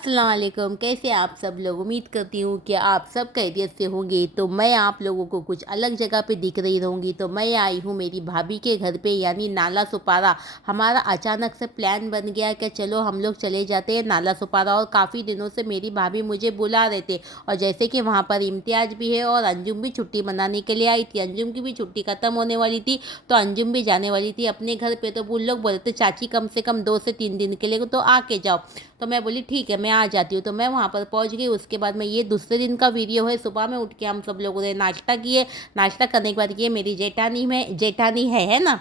अस्सलाम वालेकुम। कैसे आप सब लोग? उम्मीद करती हूँ कि आप सब खैरियत से होंगे। तो मैं आप लोगों को कुछ अलग जगह पे दिख रही रहूँगी। तो मैं आई हूँ मेरी भाभी के घर पे, यानी नाला सुपारा। हमारा अचानक से प्लान बन गया कि चलो हम लोग चले जाते हैं नाला सुपारा, और काफ़ी दिनों से मेरी भाभी मुझे बुला रहे थे। और जैसे कि वहाँ पर इम्तियाज़ भी है और अंजुम भी छुट्टी मनाने के लिए आई थी। अंजुम की भी छुट्टी ख़त्म होने वाली थी, तो अंजुम भी जाने वाली थी अपने घर पे। तो वो लोग बोलते चाची कम से कम 2 से 3 दिन के लिए तो आके जाओ। तो मैं बोली ठीक है, मैं आ जाती हूँ। तो मैं वहाँ पर पहुँच गई। उसके बाद में ये दूसरे दिन का वीडियो है। सुबह में उठ के हम सब लोगों ने नाश्ता किए। नाश्ता करने के बाद ये मेरी जेठानी है ना।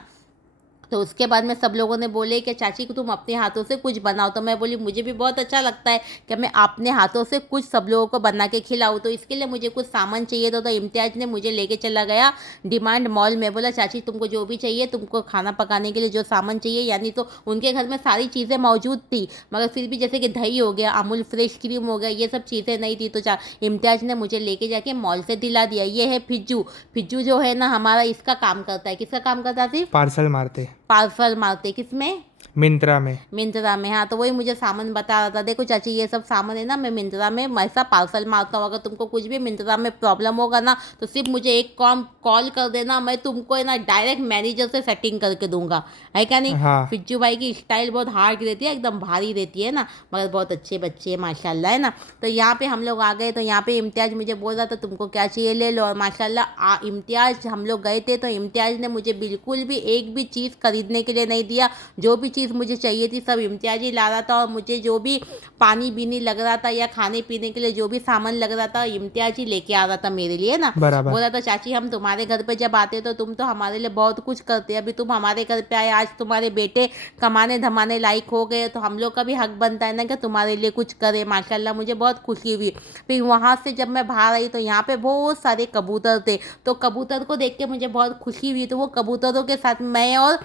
तो उसके बाद में सब लोगों ने बोले कि चाची को तुम अपने हाथों से कुछ बनाओ। तो मैं बोली मुझे भी बहुत अच्छा लगता है कि मैं अपने हाथों से कुछ सब लोगों को बना के खिलाऊँ। तो इसके लिए मुझे कुछ सामान चाहिए था। तो इम्तियाज़ ने मुझे लेके चला गया डिमांड मॉल में। बोला चाची तुमको जो भी चाहिए, तुमको खाना पकाने के लिए जो सामान चाहिए, यानी तो उनके घर में सारी चीज़ें मौजूद थी, मगर फिर भी जैसे कि दही हो गया, अमूल फ्रेश क्रीम हो गया, ये सब चीज़ें नहीं थी। तो इम्तियाज़ ने मुझे लेके जाके मॉल से दिला दिया। ये है फिज्जू। फिज्जू जो है ना हमारा, इसका काम करता है। किसका काम करता है? सिर्फ पार्सल मारते पार्सल मारते। किसमें? मिंत्रा में। मिंत्रा में। हाँ, तो वही मुझे सामान बता रहा था, देखो चाची ये सब सामान है ना, मैं मिंत्रा में ऐसा पार्सल मारता हूँ। अगर तुमको कुछ भी मिंत्रा में प्रॉब्लम होगा ना, तो सिर्फ मुझे एक कॉल कर देना, मैं तुमको है ना डायरेक्ट मैनेजर से सेटिंग करके दूंगा। है क्या नहीं? हाँ। फिज्जू भाई की स्टाइल बहुत हार्ड रहती है, एकदम भारी रहती है ना, मगर बहुत अच्छे बच्चे हैं माशाल्लाह, है ना। तो यहाँ पे हम लोग आ गए। तो यहाँ पे इम्तियाज़ मुझे बोल रहा था तुमको क्या चाहिए ले लो। और माशाल्लाह इम्तियाज़, हम लोग गए थे तो इम्तियाज़ ने मुझे बिल्कुल भी एक भी चीज़ खरीदने के लिए नहीं दिया। जो भी चीज़ मुझे चाहिए थी सब इम्तियाज़ ही ला रहा था। और मुझे जो भी पानी बीनी लग रहा था या खाने पीने के लिए जो भी सामान लग रहा था, इम्तियाज़ ही लेके आ रहा था मेरे लिए ना। बराबर। बोला था चाची हम तुम्हारे घर पे जब आते तो तुम तो हमारे लिए बहुत कुछ करते, अभी तुम हमारे घर पे आए, आज तुम्हारे बेटे कमाने धमाने लायक हो गए, तो हम लोग का भी हक बनता है ना कि तुम्हारे लिए कुछ करें। माशाल्लाह मुझे बहुत खुशी हुई। फिर वहाँ से जब मैं बाहर आई तो यहाँ पे बहुत सारे कबूतर थे। तो कबूतर को देख के मुझे बहुत खुशी हुई। तो वो कबूतरों के साथ मैं और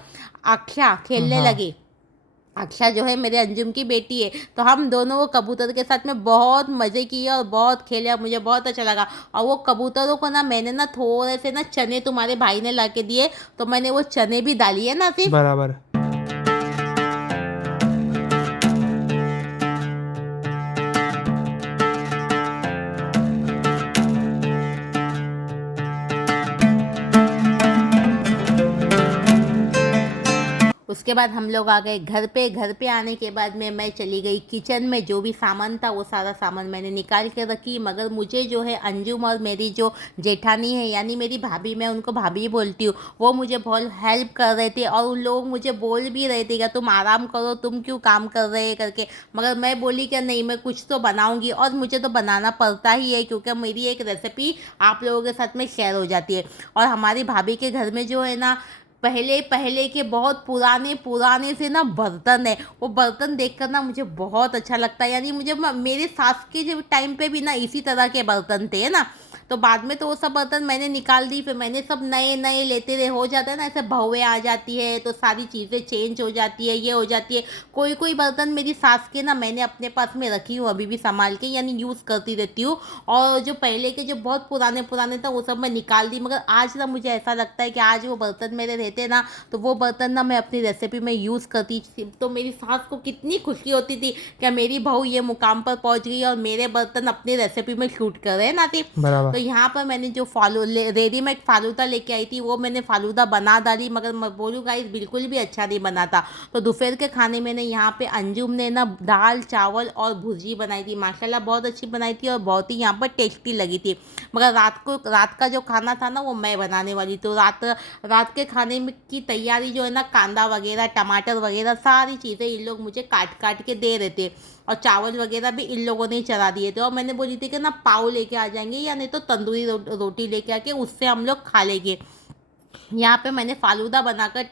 अक्षा खेलने हाँ। लगे। अक्षा जो है मेरे अंजुम की बेटी है। तो हम दोनों वो कबूतर के साथ में बहुत मज़े किए और बहुत खेले और मुझे बहुत अच्छा लगा। और वो कबूतरों को ना मैंने ना थोड़े से ना चने तुम्हारे भाई ने ला के दिए, तो मैंने वो चने भी डाली है ना सिर्फ। बराबर। उसके बाद हम लोग आ गए घर पे। घर पे आने के बाद में मैं चली गई किचन में। जो भी सामान था वो सारा सामान मैंने निकाल के रखी, मगर मुझे जो है अंजुम और मेरी जो जेठानी है, यानी मेरी भाभी, मैं उनको भाभी बोलती हूँ, वो मुझे बहुत हेल्प कर रहे थे। और उन लोग मुझे बोल भी रहे थे कि तुम आराम करो, तुम क्यों काम कर रहे हैं करके। मगर मैं बोली कि नहीं, मैं कुछ तो बनाऊँगी, और मुझे तो बनाना पड़ता ही है क्योंकि मेरी एक रेसिपी आप लोगों के साथ में शेयर हो जाती है। और हमारी भाभी के घर में जो है ना, पहले पहले के बहुत पुराने पुराने से ना बर्तन है। वो बर्तन देखकर ना मुझे बहुत अच्छा लगता है। यानी मुझे मेरे सास के जो टाइम पे भी ना इसी तरह के बर्तन थे ना। तो बाद में तो वो सब बर्तन मैंने निकाल दी, फिर मैंने सब नए नए लेते रहे। हो जाता है ना ऐसे बहुएं आ जाती है तो सारी चीज़ें चेंज हो जाती है, ये हो जाती है। कोई कोई बर्तन मेरी सास के ना मैंने अपने पास में रखी हूँ अभी भी संभाल के, यानी यूज़ करती रहती हूँ। और जो पहले के जो बहुत पुराने पुराने था वो सब मैं निकाल दी। मगर आज ना मुझे ऐसा लगता है कि आज वो बर्तन मेरे रहते ना, तो वो बर्तन ना मैं अपनी रेसिपी में यूज़ करती थी। तो मेरी सास को कितनी खुशी होती थी कि मेरी बहू ये मुकाम पर पहुंच गई और मेरे बर्तन अपनी रेसिपी में शूट कर रहे हैं ना थी। तो बराबर। यहाँ पर मैंने जो रेडीमेड फालूदा लेके आई थी, वो मैंने फालूदा बना डाली, मगर मैं बोलूँ गाइस बिल्कुल भी अच्छा नहीं बना था। तो दोपहर के खाने में यहाँ पे अंजुम ने ना दाल चावल और भुजी बनाई थी। माशाल्लाह बहुत अच्छी बनाई थी और बहुत ही यहाँ पर टेस्टी लगी थी। मगर रात का जो खाना था ना वो मैं बनाने वाली। तो रात के खाने में की तैयारी जो है ना, कांदा वगैरह टमाटर वगैरह सारी चीज़ें इन लोग मुझे काट काट के दे रहे थे। और चावल वगैरह भी इन लोगों ने ही चढ़ा दिए थे। और मैंने बोली थी कि ना पाव लेके आ जाएंगे, या नहीं तो तंदूरी रोटी लेके आके उससे हम लोग खा लेंगे। यहाँ पे मैंने फालूदा बनाकर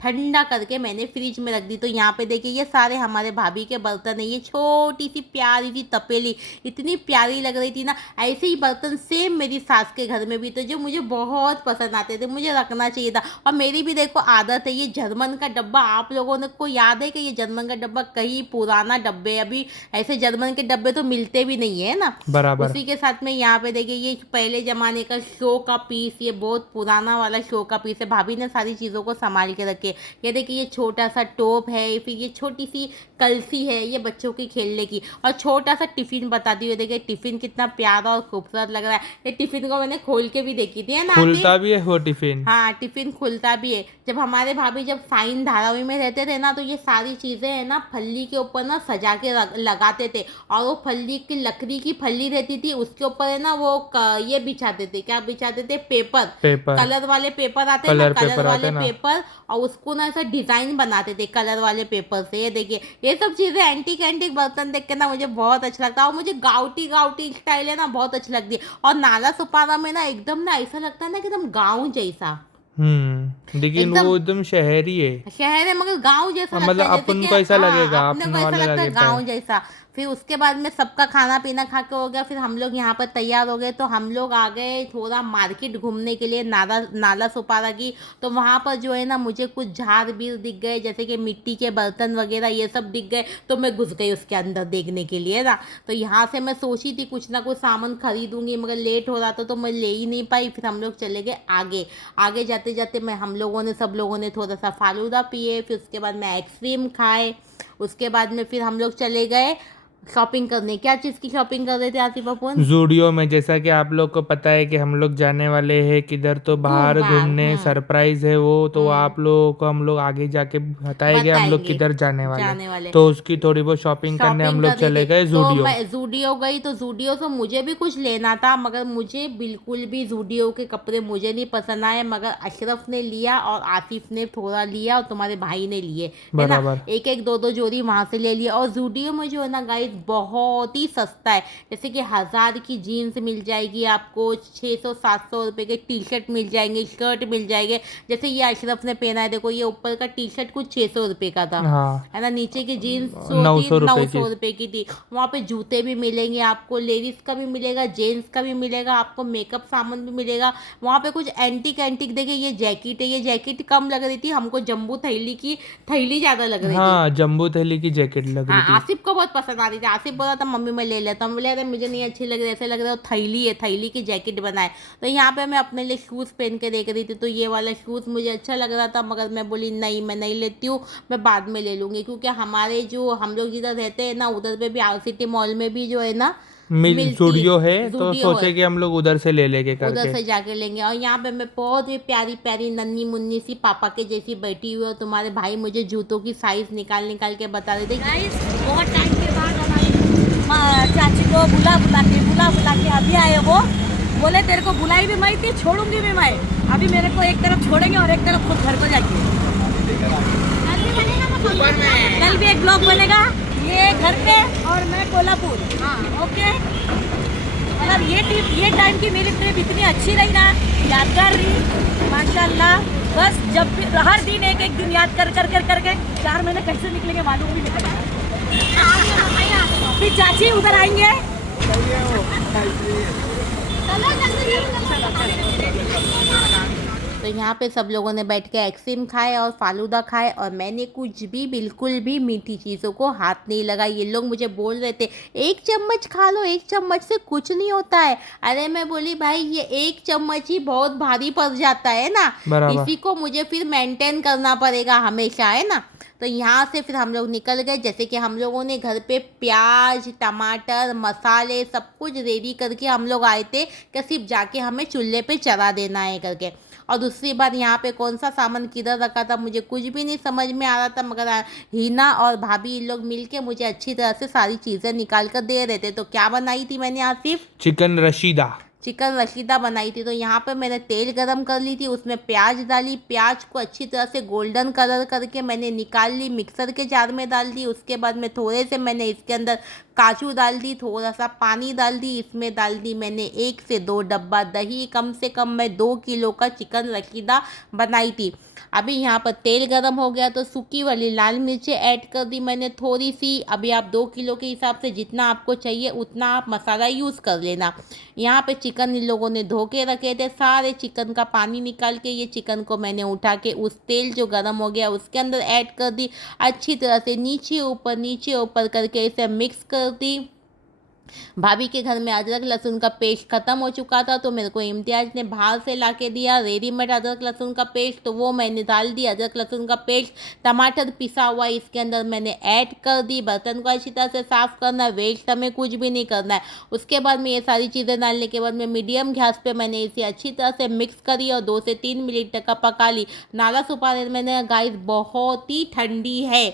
ठंडा करके मैंने फ्रिज में रख दी। तो यहाँ पे देखिए ये सारे हमारे भाभी के बर्तन है। ये छोटी सी प्यारी सी तपेली इतनी प्यारी लग रही थी ना। ऐसे ही बर्तन सेम मेरी सास के घर में भी थे जो मुझे बहुत पसंद आते थे, मुझे रखना चाहिए था। और मेरी भी देखो आदत है, ये जर्मन का डब्बा आप लोगों ने को याद है कि ये जर्मन का डब्बा कहीं पुराना डब्बे, अभी ऐसे जर्मन के डब्बे तो मिलते भी नहीं है ना। बराबर। उसी के साथ में यहाँ पे देखिए ये पहले ज़माने का शो का पीस, ये बहुत पुराना वाला शो का पीस है। भाभी ने सारी चीज़ों को संभाल के रखे। के। ये देखिए ये छोटा सा टोप है, फिर ये छोटी सी कलसी है, ये बच्चों की खेलने की, और छोटा सा टिफिन बताती हूँ। देखिए टिफिन कितना प्यारा और खूबसूरत लग रहा है। ये टिफिन को मैंने खोल के भी देखी थी, है ना आती? खुलता भी है वो टिफिन? हाँ टिफिन खुलता भी है। जब हमारे भाभी जब फाइन धारावी में रहते थे ना, तो ये सारी चीज़ें है ना फल्ली के ऊपर ना सजा के लगाते थे, और वो फल्ली की लकड़ी की फल्ली रहती थी, उसके ऊपर है ना वो ये बिछाते थे, क्या बिछाते थे, पेपर। पेपर, कलर वाले पेपर आते हैं ना, कलर कलर पेपर आते वाले हैं ना। पेपर, और उसको ना ऐसा डिजाइन बनाते थे कलर वाले पेपर से। ये देखिए ये सब चीजें एंटीक एंटीक बर्तन देख के ना मुझे बहुत अच्छा लगता है, और मुझे गाउटी गाउटी स्टाइल है ना बहुत अच्छी लगती है। और नाला सुपारा में ना एकदम ना ऐसा लगता है ना कि एकदम गाँव जैसा, लेकिन एकदम वो एकदम शहरी है। शहर है मगर गांव जैसा लगता मतलब है, जैसे अपन कि को ऐसा लगेगा, हाँ अपने को अपने ऐसा वाला लगता है लगता गांव है। जैसा। फिर उसके बाद में सबका खाना पीना खा के हो गया, फिर हम लोग यहाँ पर तैयार हो गए, तो हम लोग आ गए थोड़ा मार्केट घूमने के लिए नाला सुपारा की। तो वहाँ पर जो है ना मुझे कुछ झाड़ बीर दिख गए, जैसे कि मिट्टी के बर्तन वगैरह ये सब दिख गए, तो मैं घुस गई उसके अंदर देखने के लिए ना। तो यहाँ से मैं सोची थी कुछ ना कुछ सामान खरीदूंगी, मगर लेट हो रहा था तो मैं ले ही नहीं पाई। फिर हम लोग चले गए आगे। आगे जाते जाते सब लोगों ने थोड़ा सा फालूदा पिए, फिर उसके बाद में आइसक्रीम खाए। उसके बाद में फिर हम लोग चले गए शॉपिंग करने। क्या चीज़ की शॉपिंग कर रहे थे आसिफ अपन? जूडियो में, जैसा कि आप लोग को पता है कि हम लोग जाने वाले हैं किधर, तो बाहर बाहर घूमने, सरप्राइज है वो, तो हम्म आप लोगों को हम लोग आगे जाके बताएंगे हम लोग बताएंगे किधर जाने वाले। जाने वाले। तो उसकी थोड़ी बहुत शॉपिंग करने हम शॉपिंग लोग कर रही चले थी, गए तो जूडियो। मैं जूडियो गई, तो जूडियो से मुझे भी कुछ लेना था, मगर मुझे बिल्कुल भी जूडियो के कपड़े मुझे नहीं पसंद आए। मगर अशरफ ने लिया और आसिफ ने थोड़ा लिया और तुम्हारे भाई ने लिए, है ना, बराबर। एक एक दो दो जोड़ी वहाँ से ले लिया। और जूडियो में जो है ना गाइस बहुत ही सस्ता है, जैसे कि 1000 की जीन्स मिल जाएगी आपको, 600-700 रुपये के टी शर्ट मिल जाएंगे, शर्ट मिल जाएंगे। जैसे ये अशरफ ने पहना है, देखो ये ऊपर का टी शर्ट कुछ 600 रुपये का था, हाँ, है ना, नीचे की जीन्स जो थी 900 रुपए 900 की। रुपये की थी। वहाँ पे जूते भी मिलेंगे आपको, लेडीज़ का भी मिलेगा, जेंट्स का भी मिलेगा, आपको मेकअप सामान भी मिलेगा। वहाँ पे कुछ एंटीक एंटीक, देखिए ये जैकेट है, ये जैकेट कम लग रही थी हमको, जम्बू थैली की थैली ज़्यादा लग रही थी। हाँ, जम्बू थैली की जैकेट लग हाँ रही थी। आसिफ को बहुत पसंद आ रही थी, आसिफ बोला था मम्मी मैं ले लेता हूँ, बोले अरे मुझे नहीं अच्छी लग रही, ऐसे लग रहा है थैली है, थैली की जैकेट बनाए। तो यहाँ पे मैं अपने लिए शूज़ पहन के देख रही थी, तो ये वाला शूज़ मुझे अच्छा लग रहा था, मगर मैं बोली नहीं मैं नहीं लेती हूँ, मैं बाद में ले लूँगी। क्योंकि हमारे जो हम लोग जिधर रहते हैं ना उधर पे भी आर सिटी मॉल में भी जो है ना मिलती जूडियो है, तो जूडियो है, सोचे कि हम लोग उधर से ले लेंगे उधर करके। से जाके लेंगे। और यहाँ पे मैं बहुत ही प्यारी प्यारी नन्ही मुन्नी सी पापा के जैसी बैठी हुई, और तुम्हारे भाई मुझे जूतों की साइज निकाल निकाल के बता रहे थे। गाइस बहुत टाइम के बाद हमारी चाची को बुला बुला के अभी आए। वो बोले तेरे को बुलाई भी मैं थी, छोड़ूंगी भी मैं। अभी मेरे को एक तरफ छोड़ेंगे और एक तरफ खुद घर को जाएंगे। कल भी एक ब्लॉग बनेगा, ये घर पे और मैं कोल्हापुर। ओके, मतलब ये टाइम की मेरी ट्रिप इतनी अच्छी रही ना, यादगार रही माशाल्लाह। बस जब भी हर दिन एक एक दिन याद कर करके 4 महीने कैसे निकलेंगे मालूम भी नहीं पड़ेगा। फिर चाची उधर आएंगे। तो यहाँ पे सब लोगों ने बैठ के आइसक्रीम खाए और फालूदा खाए, और मैंने कुछ भी बिल्कुल भी मीठी चीज़ों को हाथ नहीं लगाई। ये लोग मुझे बोल रहे थे 1 चम्मच खा लो, 1 चम्मच से कुछ नहीं होता है। अरे मैं बोली भाई ये 1 चम्मच ही बहुत भारी पड़ जाता है ना, बराबर। इसी को मुझे फिर मेंटेन करना पड़ेगा हमेशा, है ना। तो यहाँ से फिर हम लोग निकल गए, जैसे कि हम लोगों ने घर पे प्याज टमाटर मसाले सब कुछ रेडी करके हम लोग आए थे कि सिर्फ जाके हमें चूल्हे पे चढ़ा देना है करके। और दूसरी बात यहाँ पे कौन सा सामान किधर रखा था मुझे कुछ भी नहीं समझ में आ रहा था, मगर हिना और भाभी इन लोग मिलके मुझे अच्छी तरह से सारी चीज़ें निकाल कर दे रहे थे। तो क्या बनाई थी मैंने आसिफ? चिकन रशीदा। चिकन रशीदा बनाई थी। तो यहाँ पे मैंने तेल गरम कर ली थी, उसमें प्याज डाली, प्याज को अच्छी तरह से गोल्डन कलर करके मैंने निकाल ली, मिक्सर के जार में डाल दी। उसके बाद में थोड़े से मैंने इसके अंदर काजू डाल दी, थोड़ा सा पानी डाल दी, इसमें डाल दी मैंने 1 से 2 डब्बा दही। कम से कम मैं 2 किलो का चिकन रशीदा बनाई थी। अभी यहाँ पर तेल गरम हो गया तो सूखी वाली लाल मिर्चें ऐड कर दी मैंने थोड़ी सी। अभी आप 2 किलो के हिसाब से जितना आपको चाहिए उतना आप मसाला यूज़ कर लेना। यहाँ पे चिकन इन लोगों ने धो के रखे थे, सारे चिकन का पानी निकाल के ये चिकन को मैंने उठा के उस तेल जो गरम हो गया उसके अंदर ऐड कर दी। अच्छी तरह से नीचे ऊपर करके इसे मिक्स कर दी। भाभी के घर में अदरक लहसुन का पेस्ट ख़त्म हो चुका था, तो मेरे को इम्तियाज़ ने बाहर से ला के दिया रेडीमेड अदरक लहसुन का पेस्ट, तो वो मैंने डाल दी अदरक लहसुन का पेस्ट। टमाटर पिसा हुआ इसके अंदर मैंने ऐड कर दी। बर्तन को अच्छी तरह से साफ़ करना है, वेस्ट हमें कुछ भी नहीं करना है। उसके बाद में ये सारी चीज़ें डालने के बाद में मीडियम गैस पे मैंने इसे अच्छी तरह से मिक्स करी और 2 से 3 मिनट तक का पका ली। नाला सुपारी मैंने गाइस बहुत ही ठंडी है।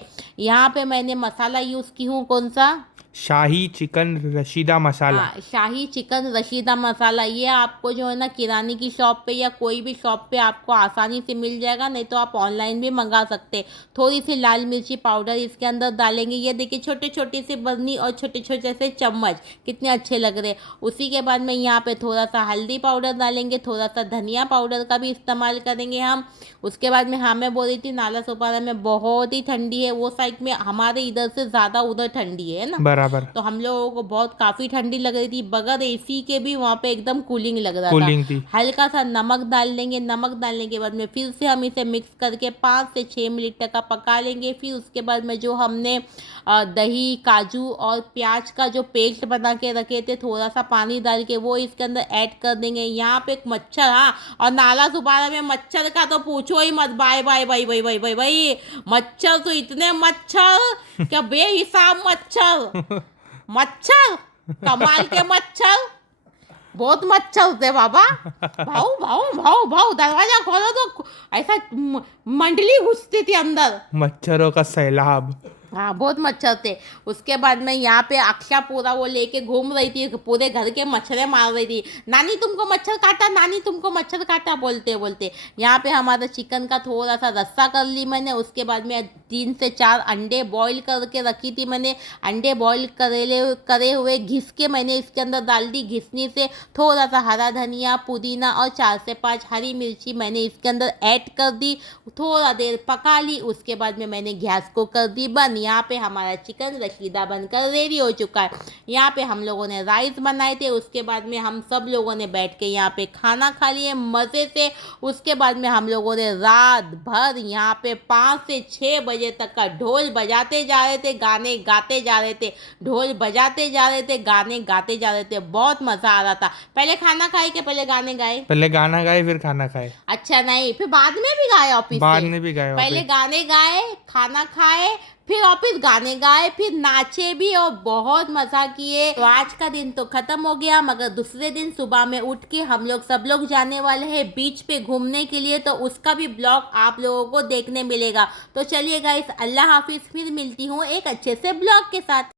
यहाँ पे मैंने मसाला यूज़ की हूँ, कौन सा? शाही चिकन रशीदा मसाला। हाँ, शाही चिकन रशीदा मसाला। ये आपको जो है ना किराने की शॉप पे या कोई भी शॉप पे आपको आसानी से मिल जाएगा, नहीं तो आप ऑनलाइन भी मंगा सकते। थोड़ी सी लाल मिर्ची पाउडर इसके अंदर डालेंगे। ये देखिए छोटे छोटे से बर्नी और छोटे छोटे से चम्मच कितने अच्छे लग रहे हैं। उसी के बाद में यहाँ पे थोड़ा सा हल्दी पाउडर डालेंगे, थोड़ा सा धनिया पाउडर का भी इस्तेमाल करेंगे हम। उसके बाद में हाँ मैं बोल रही थी नाला सोपारा में बहुत ही ठंडी है, वो साइड में हमारे इधर से ज़्यादा उधर ठंडी है ना, बराबर। तो हम लोगों को बहुत काफ़ी ठंडी लग रही थी। बगैर एसी के भी वहाँ पे एकदम कूलिंग लग रहा कूलिंग था। थी। हल्का सा नमक डाल देंगे। नमक डालने के बाद में फिर से हम इसे मिक्स करके 5 से 6 मिनट तक का पका लेंगे। फिर उसके बाद में जो हमने दही काजू और प्याज का जो पेस्ट बना के रखे थे, थोड़ा सा पानी डाल के वो इसके अंदर ऐड कर देंगे। यहाँ पे एक मच्छर, हाँ, और नाला सुपारा में मच्छर का तो पूछो ही मत। Bye bye bye bye bye bye bye, मच्छर तो इतने मच्छर क्या बेहिसाब मच्छर। मच्छर, कमाल के मच्छर, बहुत मच्छर थे बाबा। भाऊ भाऊ भाऊ भाऊ, दरवाजा खोलो तो ऐसा मंडली घुसती थी अंदर, मच्छरों का सैलाब। हाँ बहुत मच्छर थे। उसके बाद में यहाँ पे अक्षा पूरा वो लेके घूम रही थी, पूरे घर के मच्छरें मार रही थी। नानी तुमको मच्छर काटा, नानी तुमको मच्छर काटा बोलते बोलते। यहाँ पे हमारा चिकन का थोड़ा सा रस्सा कर ली मैंने। उसके बाद में 3 से 4 अंडे बॉईल करके रखी थी मैंने। अंडे बॉईल करे हुए घिस के मैंने इसके अंदर डाल दी। घिसनी से थोड़ा सा हरा धनिया पुदीना और 4 से 5 हरी मिर्ची मैंने इसके अंदर ऐड कर दी। थोड़ा देर पका ली। उसके बाद में मैंने गैस को कर दी बंद। यहाँ पे हमारा चिकन रशीदा बनकर रेडी हो चुका है। यहाँ पे हम लोगों ने राइस बनाए थे। उसके बाद में हम सब लोगों ने बैठ के यहाँ पे खाना खा लिए मज़े से। उसके बाद में हम लोगों ने रात भर यहाँ पे 5 से 6 बजे तक का ढोल बजाते जा रहे थे, गाने गाते जा रहे थे। ढोल बजाते जा रहे थे, गाने गाते जा रहे थे। बहुत मज़ा आ रहा था। पहले खाना खाए कि पहले गाने गाए? पहले गाना गाए फिर खाना खाए। अच्छा नहीं, फिर बाद में भी गाए ऑफिस से? बाद में भी गाए। पहले गाने गाए, खाना खाए, फिर ऑफिस गाने गाए, फिर नाचे भी और बहुत मज़ा किए। तो आज का दिन तो ख़त्म हो गया, मगर दूसरे दिन सुबह में उठ के हम लोग सब लोग जाने वाले हैं बीच पे घूमने के लिए। तो उसका भी ब्लॉग आप लोगों को देखने मिलेगा। तो चलिए गाइस, अल्लाह हाफिज़, फिर मिलती हूँ एक अच्छे से ब्लॉग के साथ।